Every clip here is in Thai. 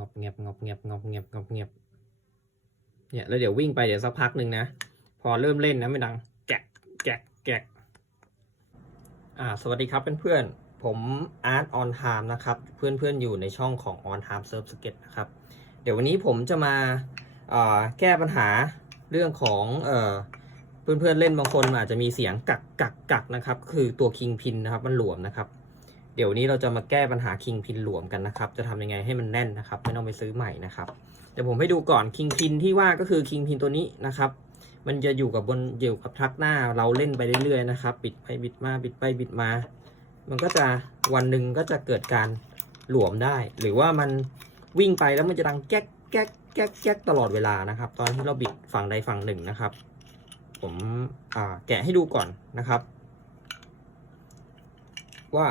งบเงียบงบเงียบงบเงียบงบเงียบเนี่ยแล้วเดี๋ยววิ่งไปเดี๋ยวสักพักหนึ่งนะ พอเริ่มเล่นนะไม่ดัง แกะแกะแกะอ่าสวัสดีครับเพื่อนๆผมอาร์ตออนไทม์นะครับ เพื่อนๆอยู่ในช่องของ On Time Surf Skate นะครับ เดี๋ยววันนี้ผมจะมาแก้ปัญหาเรื่องของเอ่อเพื่อนๆเล่นบางคนอาจจะมีเสียงกักกักกักนะครับ คือตัวคิงพินนะครับมันหลวมนะครับ เดี๋ยวนี้เราจะมาแก้ปัญหาคิงพินหลวมกันนะครับ จะทำยังไงให้มันแน่นนะครับ ไม่ต้องไปซื้อใหม่นะครับ เดี๋ยวผมให้ดูก่อนคิงพินที่ว่าก็คือคิงพินตัวนี้นะครับ มันจะอยู่กับบนอยู่กับทักหน้าเราเล่นไปเรื่อยๆนะครับ บิดไปบิดมาบิดไปบิดมา มันก็จะวันหนึ่งก็จะเกิดการหลวมได้ หรือว่ามันวิ่งไปแล้วมันจะดังแก๊กแก๊กแก๊กแก๊กตลอดเวลานะครับ ตอนที่เราบิดฝั่งใดฝั่งหนึ่งนะครับ ผมแกะให้ดูก่อนนะครับ ว่า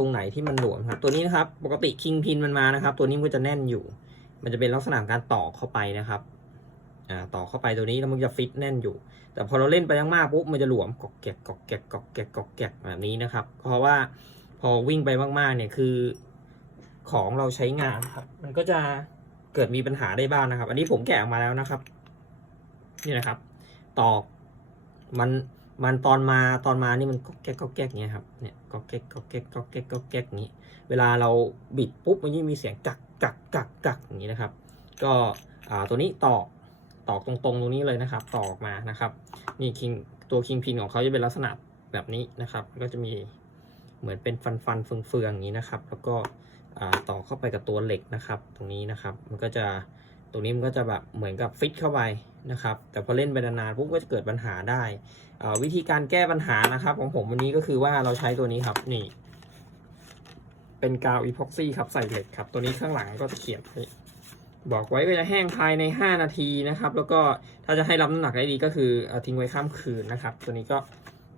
รงไหนที่มันหลวมครับ ตัวนี้นะครับ ปกติคิงพินมันมานะครับ ตัวนี้มันก็จะแน่นอยู่ มันจะเป็นลักษณะการต่อเข้าไปนะครับอ่าต่อเข้าไปตัวนี้แล้วมันจะฟิตแน่นอยู่ แต่พอเราเล่นไปมากๆปุ๊บมันจะหลวมกอกแกกกอกแกกกอกแกกกอกแกกแบบนี้นะครับ เพราะว่าพอวิ่งไปมากๆเนี่ยคือ ของเราใช้งานครับ มันก็จะเกิดมีปัญหาได้บ้างนะครับ อันนี้ผมแกะออกมาแล้วนะครับ นี่นะครับ ตอกมัน มันตอนมาตอนมานี่มันก็แก๊กก็แก๊กเงี้ยครับเนี่ยก็แก๊กก็แก๊กก็แก๊กก็แก๊กอย่างนี้ เวลาเราบิดปุ๊บมันยิ่งมีเสียงกักกักกักกักอย่างนี้นะครับ ก็อ่าตัวนี้ตอกตอกตรงๆตรงนี้เลยนะครับตอกมานะครับนี่คิงตัวคิงพินของเขาจะเป็นลักษณะแบบนี้นะครับ ก็จะมีเหมือนเป็นฟันฟันเฟืองๆอย่างนี้นะครับ แล้วก็อ่าต่อเข้าไปกับตัวเหล็กนะครับ ตรงนี้นะครับ มันก็จะ ตรงนี้มันก็จะแบบเหมือนกับฟิตเข้าไปนะครับ แต่พอเล่นไปนานๆปุ๊บก็จะเกิดปัญหาได้ วิธีการแก้ปัญหานะครับ ของผมวันนี้ก็คือว่าเราใช้ตัวนี้ครับนี่ เป็นกาวอีพ็อกซี่ครับใส่เหล็กครับ ตัวนี้ข้างหลังก็จะเขียนบอกไว้ว่าจะแห้งภายใน 5 นาทีนะครับ แล้วก็ถ้าจะให้รับน้ำหนักได้ดีก็คือเอาทิ้งไว้ข้ามคืนนะครับ ตัวนี้ก็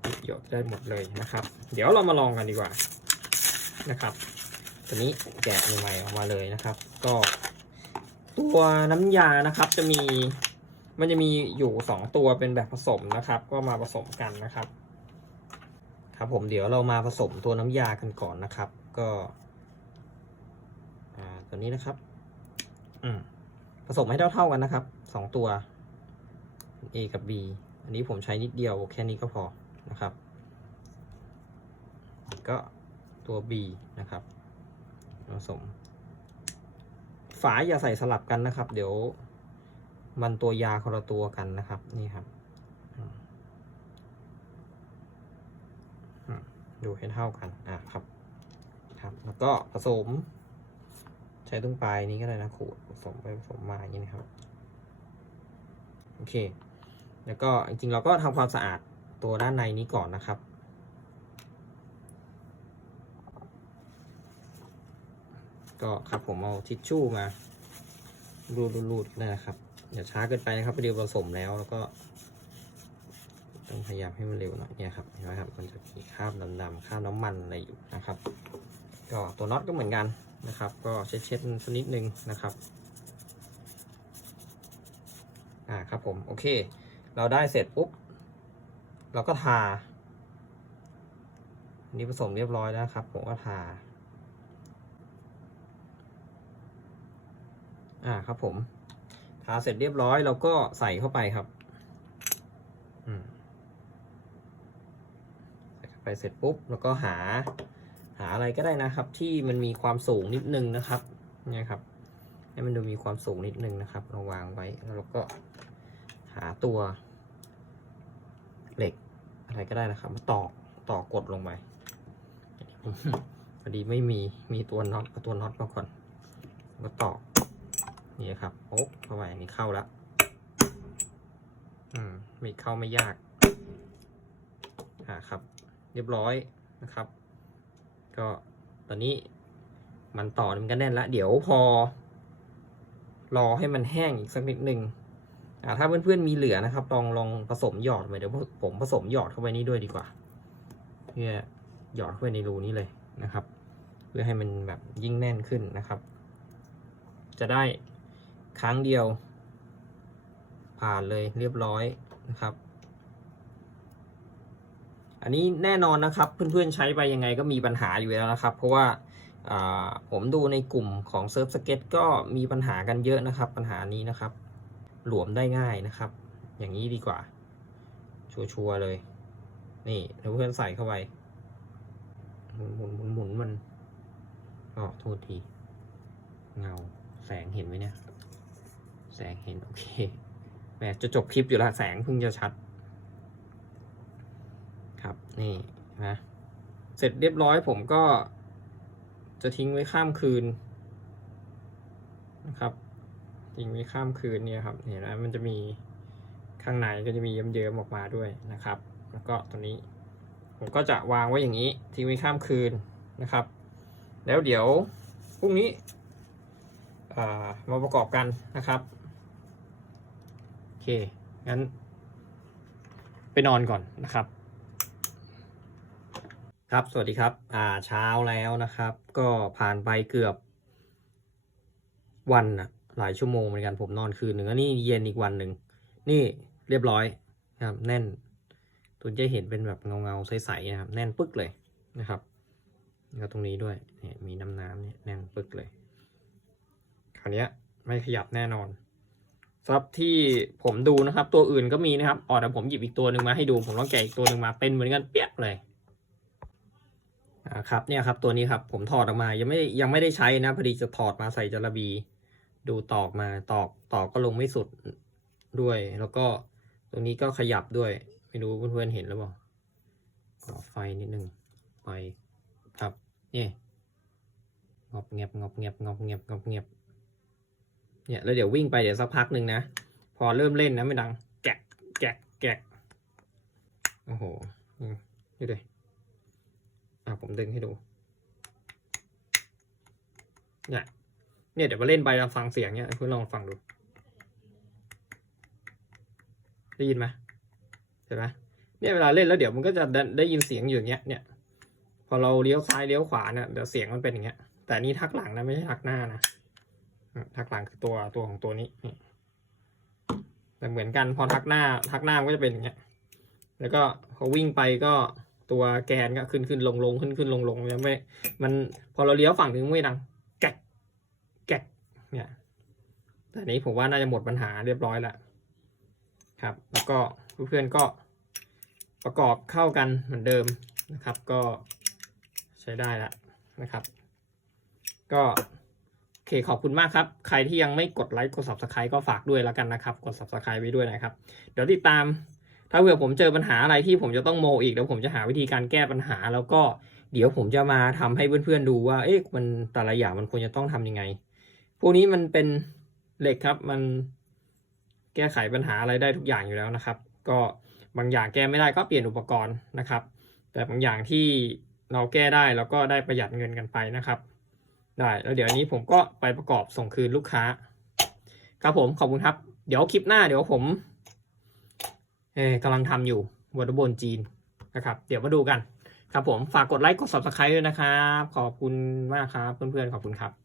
ประโยชน์ได้หมดเลยนะครับ เดี๋ยวเรามาลองกันดีกว่านะครับ ตัวนี้แกะใหม่ออกมาเลยนะครับ ก็ ตัวน้ำยานะครับจะมีมันจะมีอยู่สองตัวเป็นแบบผสมนะครับ ก็มาผสมกันนะครับ ครับผมเดี๋ยวเรามาผสมตัวน้ำยากันก่อนนะครับ ก็อ่าตัวนี้นะครับ อืมผสมให้เท่าๆกันนะครับสองตัว A กับ B อันนี้ผมใช้นิดเดียวแค่นี้ก็พอนะครับ ก็ตัว B นะครับผสม ฝาอย่าใส่สลับกันนะครับ เดี๋ยวมันตัวยาคนละตัวกันนะครับ นี่ครับดูให้เท่ากันอะครับครับ แล้วก็ผสม ใช้ตรงปลายนี้ก็ได้นะขูดผสมไปผสมมาอย่างนี้นะครับโอเค แล้วก็จริงๆเราก็ทำความสะอาดตัวด้านในนี้ก่อนนะครับ ก็ครับผมเอาทิชชู่มารูดๆๆนะครับอย่าช้าเกินไปนะครับเดี๋ยวผสมแล้วแล้วก็ ต้องพยายามให้มันเร็วหน่อยเนี่ยครับเห็นไหมครับมันจะมีคราบดำๆคราบน้ำมันอะไรอยู่นะครับ ก็ตัวน็อตก็เหมือนกันนะครับ ก็เช็ดๆสักนิดนึงนะครับอ่าครับผมโอเค เราได้เสร็จปุ๊บเราก็ทาอันนี้ผสมเรียบร้อยแล้วครับ ผมก็ทา อ่าครับผม ทาเสร็จเรียบร้อยเราก็ใส่เข้าไปครับใส่เข้าไปเสร็จปุ๊บแล้วก็หา หาอะไรก็ได้นะครับ ที่มันมีความสูงนิดนึงนะครับเนี่ยครับ ให้มันดูมีความสูงนิดนึงนะครับเราวางไว้แล้วเราก็หาตัวเหล็กอะไรก็ได้นะครับ มาตอกตอกกดลงไปพอดีไม่มีมีตัวน็อตเอาตัวน็อตมาก่อน ก็ตอก นี่ครับโอ๊บเข้าไปอันนี้เข้าแล้วอืมไมีเข้าไม่ยากอ่าครับ เรียบร้อยนะครับ ก็ตอนนี้มันต่อมันก็แน่นแล้วเดี๋ยวพอ รอให้มันแห้งอีกสักนิดหนึ่งอ่าถ้าเพื่อนๆมีเหลือนะครับ ลองลองผสมหยอดไปเดี๋ยวผมผสมหยอดเข้าไปนี้ด้วยดีกว่าเพื่อหยอดเข้าไปในรูนี้เลยนะครับ เพื่อให้มันแบบยิ่งแน่นขึ้นนะครับ จะได้ ครั้งเดียว ผ่านเลยเรียบร้อยนะครับ อันนี้แน่นอนนะครับเพื่อนๆใช้ไปยังไงก็มีปัญหาอยู่แล้วนะครับ เพราะว่าาผมดูในกลุ่มของเซิร์ฟสเก็ตก็มีปัญหากันเยอะนะครับ ปัญหานี้นะครับ หลวมได้ง่ายนะครับ อย่างนี้ดีกว่า ชัวร์ๆเลย นี่เพื่อนใส่เข้าไปหมุนหมุนหมุนหมุนมันอ๋อโทษที เงาแสงเห็นไหมเนี่ย แสงเห็นโอเคแหมจะจบคลิปอยู่ละแสงเพิ่งจะชัด ครับนี่นะเสร็จเรียบร้อยผมก็จะทิ้งไว้ข้ามคืนนะครับทิ้งไว้ข้ามคืนเนี่ยครับเห็นไหมมันจะมีข้างในก็จะมีเยิ้มๆออกมาด้วยนะครับ แล้วก็ตัวนี้ ผมก็จะวางไว้อย่างนี้ ทิ้งไว้ข้ามคืนนะครับ แล้วเดี๋ยวพรุ่งนี้มาประกอบกันนะครับ เค งั้น ไปนอนก่อนนะครับ ครับสวัสดีครับอ่าเช้าแล้วนะครับ ก็ผ่านไปเกือบ วันนะหลายชั่วโมงเหมือนกันผมนอนคืนหนึ่งแล้วนี่เย็นอีกวันหนึ่งนี่เรียบร้อยนะครับ แน่นตัวจะเห็นเป็นแบบเงาเงาใสๆนะครับ แน่นปึ๊กเลยนะครับแล้วตรงนี้ด้วยเนี่ยมีน้ำน้ำเนี่ยแน่นปึ๊กเลย คราวนี้ไม่ขยับแน่นอน ซับที่ผมดูนะครับ ตัวอื่นก็มีนะครับอ๋อเดี๋ยวผมหยิบอีกตัวหนึ่งมาให้ดู ผมต้องแกะอีกตัวหนึ่งมาเป็นเหมือนกันเปียกเลยอ่าครับเนี่ยครับตัวนี้ครับผมถอดออกมายังไม่ยังไม่ได้ใช้นะพอดีจะถอดมาใส่จระบี ดูตอกมาตอกตอกก็ลงไม่สุดด้วย แล้วก็ตรงนี้ก็ขยับด้วย ไม่รู้เพื่อนๆเห็นหรือเปล่าขอไฟนิดนึงไฟครับนี่งอบเงียบงอบเงียบงอบเงียบงอบเงียบ เนี่ยแล้วเดี๋ยววิ่งไปเดี๋ยวสักพักหนึ่งนะ พอเริ่มเล่นนะไม่ดังแกะแกะแกะโอ้โหนี่เลยอะผมดึงให้ดูเนี่ยเนี่ยเดี๋ยวมาเล่นไปลองฟังเสียงเนี่ยเพื่อนลองฟังดูได้ยินไหมเห็นไหมเนี่ยเวลาเล่นแล้วเดี๋ยวมันก็จะได้ได้ยินเสียงอยู่อย่างเงี้ยเนี่ย พอเราเลี้ยวซ้ายเลี้ยวขวาเนี่ยเดี๋ยวเสียงมันเป็นอย่างเงี้ย แต่นี่ทักหลังนะไม่ใช่ทักหน้านะ ทักหลังคือตัวตัวของตัวนี้นี่แต่เหมือนกันพอทักหน้าทักหน้าก็จะเป็นอย่างเงี้ย แล้วก็พอวิ่งไปก็ตัวแกนก็ขึ้นขึ้นลงลงขึ้นขึ้นลงลงยังไม่มันพอเราเลี้ยวฝั่งหนึ่งไม่ดังแกะแกะเนี่ยแต่นี้ผมว่าน่าจะหมดปัญหาเรียบร้อยแล้วครับ แล้วก็เพื่อนๆก็ประกอบเข้ากันเหมือนเดิมนะครับ ก็ใช้ได้แล้วนะครับ ก็ คขอบคุณมากครับ ใครที่ยังไม่กดไลค์กด subscribe ก็ฝากด้วยแล้วกันนะครับ กด subscribe ไว้ด้วยนะครับ เดี๋ยวติดตาม ถ้าเผื่อผมเจอปัญหาอะไรที่ผมจะต้องโมอีกเดี๋ยวผมจะหาวิธีการแก้ปัญหา แล้วก็เดี๋ยวผมจะมาทำให้เพื่อนๆดูว่า เอ๊ะมันแต่ละอย่างมันควรจะต้องทำยังไง พวกนี้มันเป็นเหล็กครับ มันแก้ไขปัญหาอะไรได้ทุกอย่างอยู่แล้วนะครับ ก็บางอย่างแก้ไม่ได้ก็เปลี่ยนอุปกรณ์นะครับ แต่บางอย่างที่เราแก้ได้แล้วก็ได้ประหยัดเงินกันไปนะครับ ได้แล้วเดี๋ยวนี้ผมก็ไปประกอบส่งคืนลูกค้า ครับผมขอบคุณครับ เดี๋ยวคลิปหน้าเดี๋ยวผมเอ่อกำลังทำอยู่วอร์บนจีนนะครับ เดี๋ยวมาดูกัน ครับผมฝากกดไลค์กด subscribe ด้วยนะครับ ขอบคุณมากครับ เพื่อนๆ ขอบคุณครับ